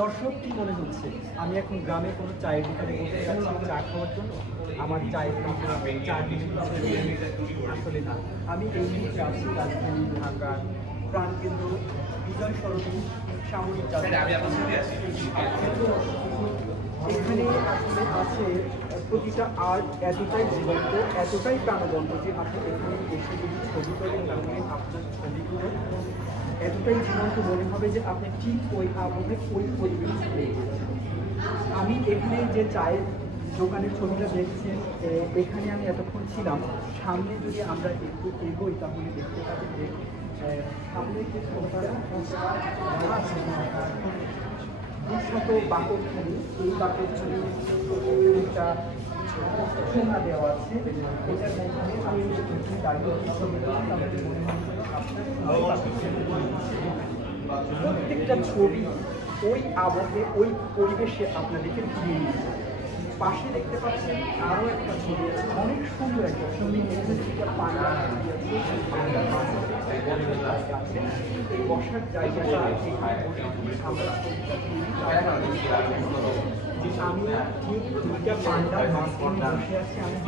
দর্শক কি মনে হচ্ছে আমি এখন গ্রামে কোনো চায়ের দোকানে বসে যাচ্ছি চা খাওয়ার জন্য? আমার চায়ের চা আসলে না, আমি এই মুহূর্তে আছি রাজধানী ঢাকার প্রাণকেন্দ্র বিজয় সরণি সামরিক এখানে আসলে আছে প্রতিটা আর্ট এতটাই জীবন্ত, এতটাই প্রাণবন্ত যে আপনি এখানে এসে যদি ছবি তোলেন তাহলে আপনার ছবিগুলো এতটাই জীবন্ত মনে হবে যে আপনি ঠিক ওই আবহে ওই পরিবেশ পেয়ে গেছেন। আমি এখানে যে চায়ের দোকানের ছবিটা দেখছেন, এখানে আমি এতক্ষণ ছিলাম। সামনে যদি আমরা একটু এগোই তাহলে দেখতে পাবি যে সামনে যে ছবিটা দুশত বাকরখানি, এই বাকরখানি একটা সোনা দেওয়া আছে। এটার মধ্যে আমি দাঁড়িয়ে প্রত্যেকটা ছবি ওই আবহে ওই পরিবেশে আপনাদেরকে দিয়ে নিচ্ছে। পাশে দেখতে পাচ্ছেন আরও একটা ছবি আছে, অনেক সুন্দর একটা ছবি। পান্ডা এই বসার জায়গাটা আমি ঠিক দুইটা পান্ডার মাঝখানে বসে আছি। আমি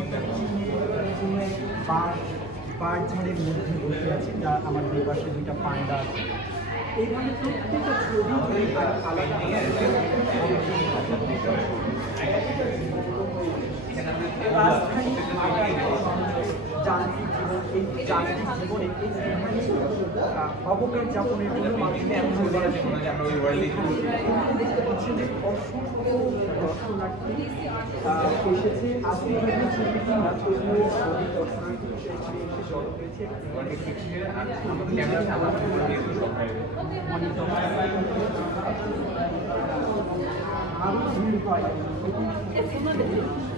বাঁশঝাড়ের মধ্যে বসে আছি, যা আমার দুই পাশে দুইটা পান্ডা আছে। এইভাবে প্রত্যেকটা ছবি আলাদা রাজধানী যান্ত্রিক জীবন, এই যান্ত্রিক জীবনে অবকাশ যাপনের জন্য দেখতে পাচ্ছেন যে অসংখ্য দর্শনার্থী এসেছে। আজকে দর্শনার্থী এসে জড়ো হয়েছে। আরো ভিড় হয়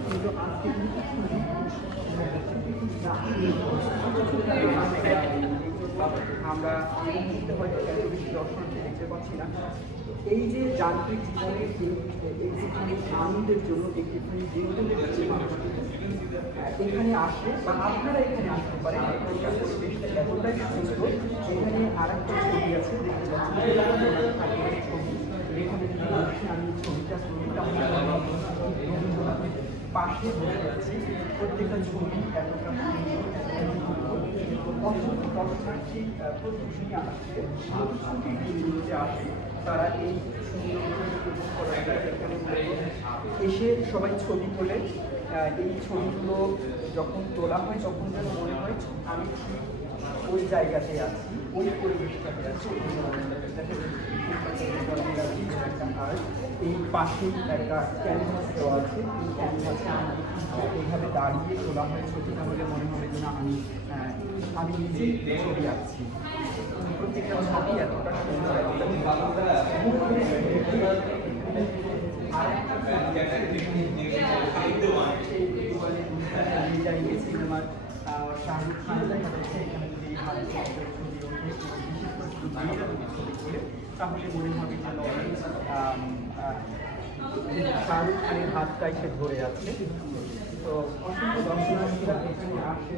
কিন্তু আজকে আমরা এই মুহূর্তে হয়তো এত বেশি দর্শনার্থী দেখতে পাচ্ছি না। এই যে যান্ত্রিক জীবনের একটুখানি আনন্দের জন্য একটুখানি বিনোদনের এখানে আসে বা আপনারা এখানে আসতে পারেন। এখানকার পরিবেশটা এতটাই সুন্দর। এখানে আর একটা ছবি আছে, দেখতে ছবি। এখানে যদি বসে আমি ছবিটা পাশে বসে আছি, প্রত্যেকটা ছবি এতটা দর্শনার্থী প্রদর্শনী আসছে, ছুটির দিনগুলোতে আসে। তারা এই এসে সবাই ছবি তোলে। এই ছবিগুলো যখন তোলা হয় তখন যেন মনে হয় আমি ঠিক ওই জায়গাতে আছি, ওই পরিবেশটাতে আছি। আর এই পাশেই একটা ক্যানভাস দেওয়া আছে, এই ক্যানভাসে আমি এইভাবে দাঁড়িয়ে তোলা হয় ছবি, তাহলে মনে হবে যে না আমি নিজেই ছবি আঁকছি। প্রত্যেকটা ছবি এতটা সুন্দর, সিনেমার শাহরুখ খান দেখা যাচ্ছে এখানে যদি তাহলে মনে হবে যেন শাহরুখ খানের হাতটা এসে ধরে আছে। তো অসংখ্য দর্শনার্থীরা এখানে আসে।